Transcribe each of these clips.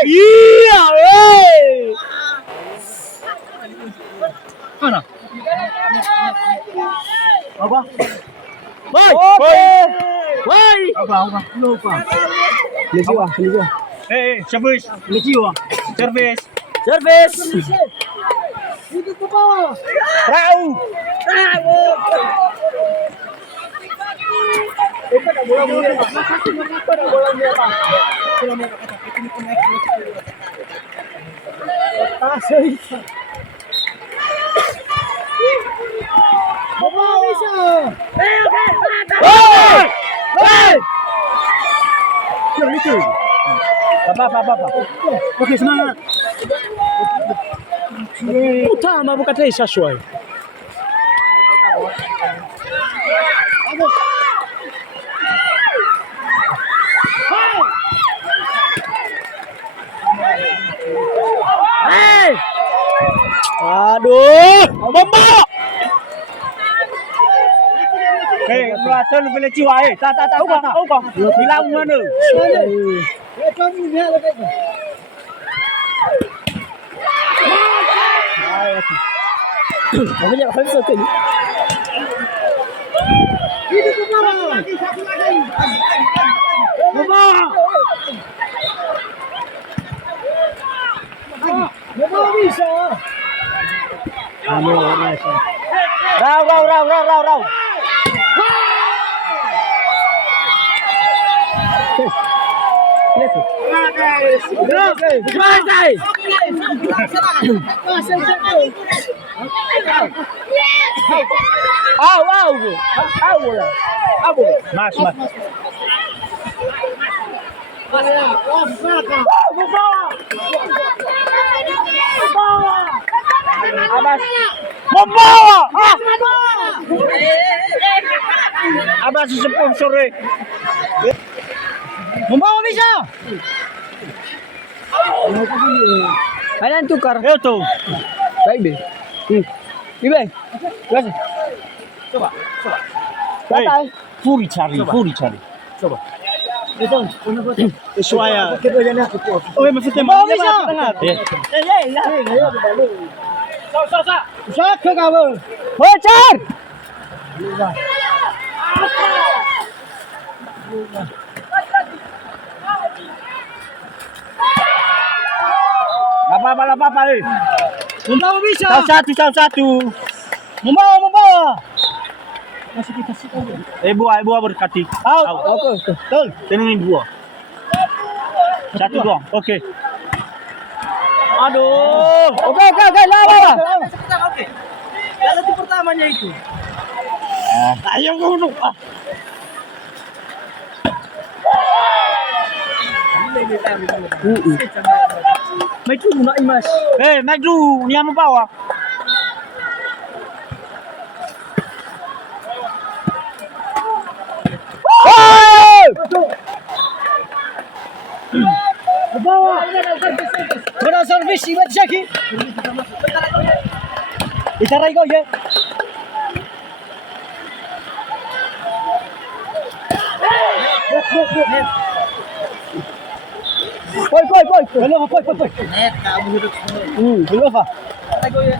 Iya, weh. Mana? Apa? Woi. Woi. Apa? Lupa. Lijiwa. Service. Lijiwa. Service. Itu ke bawah. Rau. Oke, semangat. Utama bukan sesuai. Aduh, membawa. Pelatihan boleh jiwa tak. Bilang mana? Banyak habis tu. Itu kemana? Membawa bisa. Rau. Mas. Abbas membawa. Abbas sponsor. Membawa bisa. Kalian tukar. Ya tuh. Baik be. Ibe. Kasih. Coba. Batai. Puri cari. Coba. Itu. Suaya. Oh, maksudnya mau bisa. Sa ke kamu. Bocor. Apa? Membawa bisa. Salah satu. Membawa. Masih dikasih aja. Buah berkati. Oke. Betul. Tenangin buah. Satu doang. Oke. Aduh. Oke. Lawa. Oke. Kalau itu pertamanya itu. Ayo ngono. Maju nak Imas. Maju, ni yang membawa. Membawa. Mana servis Imat Syaki? Itarai kau ya. Poi. Net kamu hidup. Belum apa? Tago ya.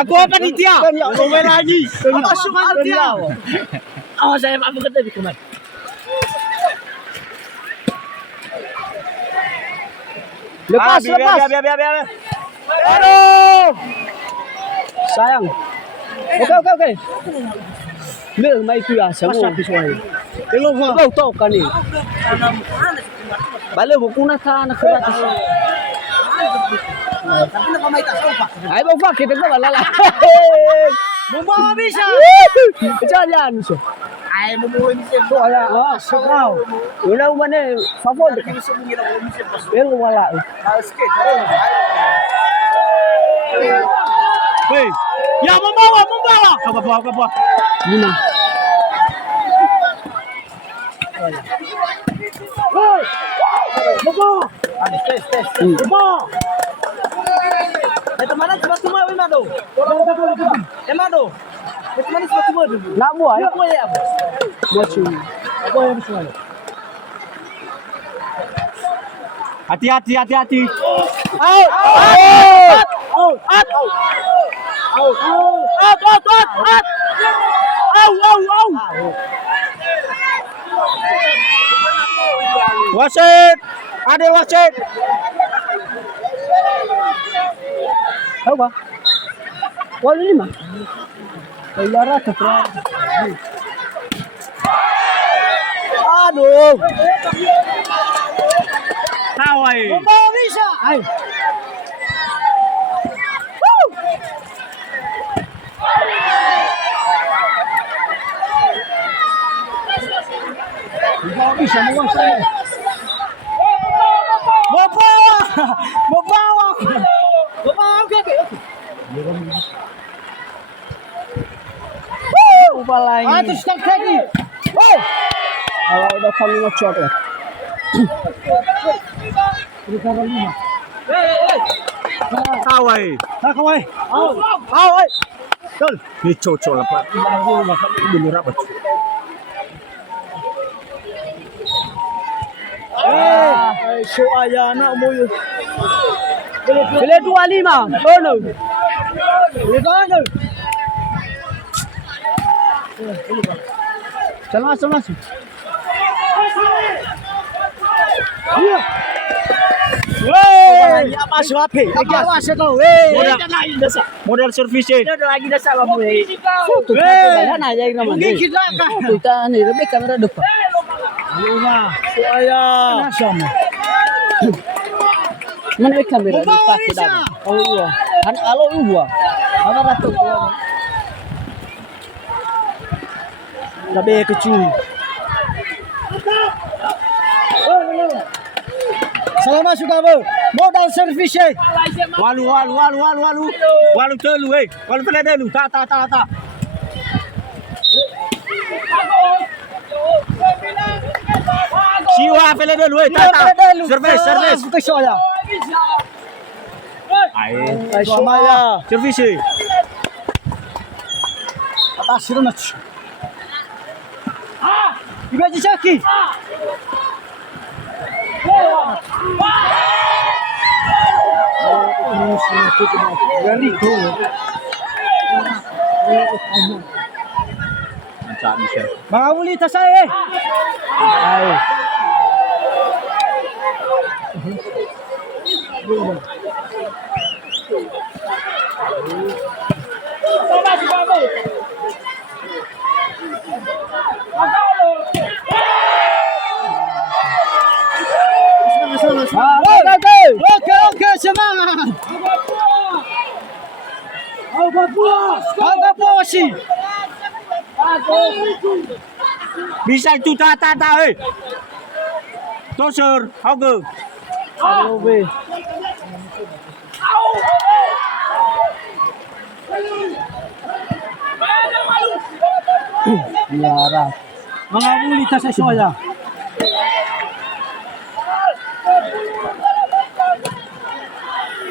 Aku apa nih dia? Komen lagi. Masuk dia. Awas saya apa kata di kamar. Lepas. Biar. Aduh. Sayang. Oke. Lỡ mai tu à sống rồi. Cái lô vào to cả nè. Bale buku na kerat. Ay bang pak kita ko balala. Membawa bisa. Jalan so. Ay membawa bisa. So aya. Sakau. Ulang mana favor. Pero wala. Hei, ya membawa. Apa? Lima. Hei, membawa. Tes. Membawa. Emang tu? Macam mana sebab tu? Nak buat ya? Apa ya? Buat sini. Apa yang semua? Hati-hati. Out! Wasit. Ada wasit. Tahu ba? Wala lima. Kailara ka pra. Aduh. Kawai. Membawa bisa. Ay. Membawa bisa menguasai. Membawa ke. Lagi. Terus tak lagi. Oh. Kalau udah kami ngecot ya. Kawai. Kawai. Au. Tol. Ni cocok lah Pak. Bener apa? So ayah nak mau. Bila 25. Tono. Bila tono. Masuk. Iya. Weh, masuk apa? Masuk kau. Modal servis. Lagi dasar apa? Foto kan aja yang nama. Kita ni lebih kamera depan. Rumah. Saya. Nasam. Mana kamera depan kita? Oh, kan alo gua. Apa ratu? Lebih kecil. Salah masuk apa? Modal servis eh. Walu telu Walu pernah dulu. Tak. Siwa pernah dulu tak. Servis. Bukan saya. Ay, Sumaya. Servis. Atas runat. Ibaji Saki. Mga uli tasay. Ay. Oke, semangat. Agak puas sih. Bisa itu tak. Tosur, oke. Yara. Mga uli tasay soya.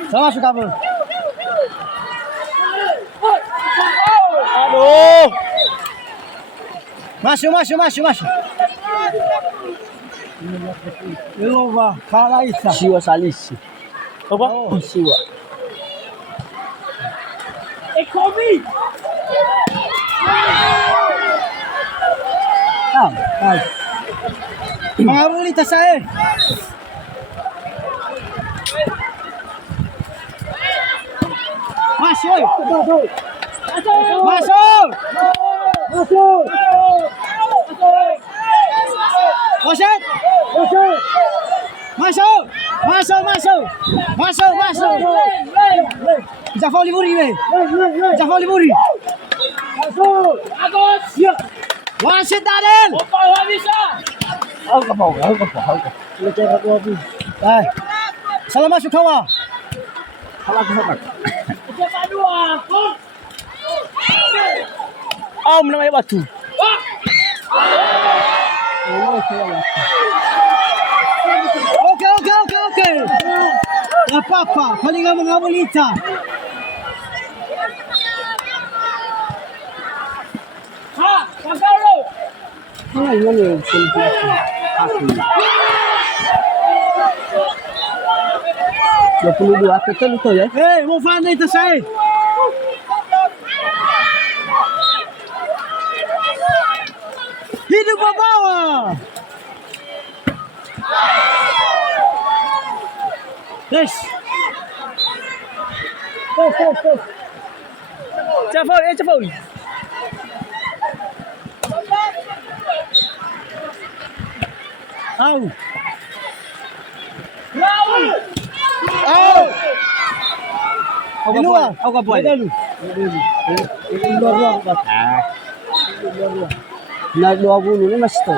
Sama suka apa? Aduh. Masuk. Ilova, kalah isa. Siwa salis. Apa? Siwa. Kobe. Mga uli tasay. Masuk. Jafar Liburi. Wasit Darren. Salah masuk kawa. Menamai batu. Oke. Apa? Paling nggak mengabulita. Mana selfie aku. 22 betul itu ya. Hei, mau fana itu saya. Hidup ke bawah. Yes. Go. Cepat, cepat. Au. Di luar. Aku ka buat. Luar. Naik 20 ni masih tu.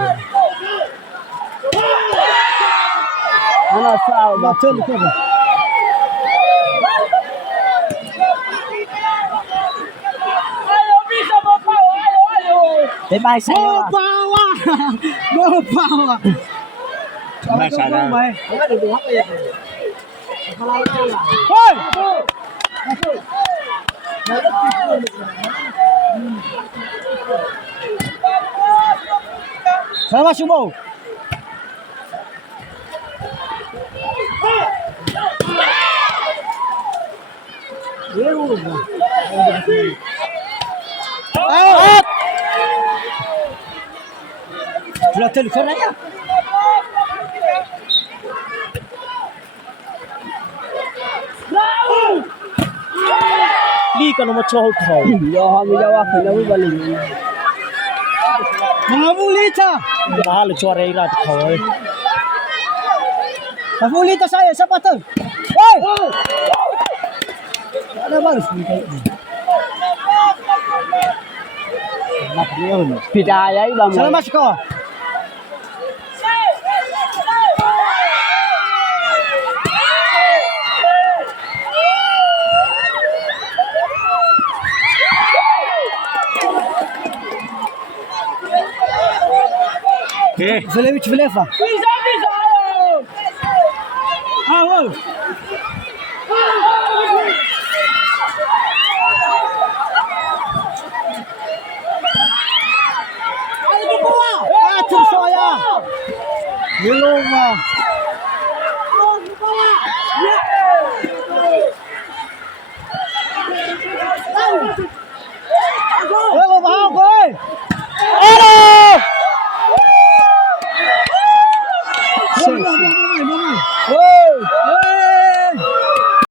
Mana foul Betul itu. Bebas saya. Bawa bawah. Masalah. Hei. Sama sumo. Sudah telepon aja. Ni kan nomor 12 kau. Ya, kami jawab kena balik. Mengabulita. Mahal cuara irat kau. Mengabulita saya siapa tu? Hei. Ada baru minta. Bidaya bang. Salam masuk kau. Okay. Velevic Velefa. Ah, wow.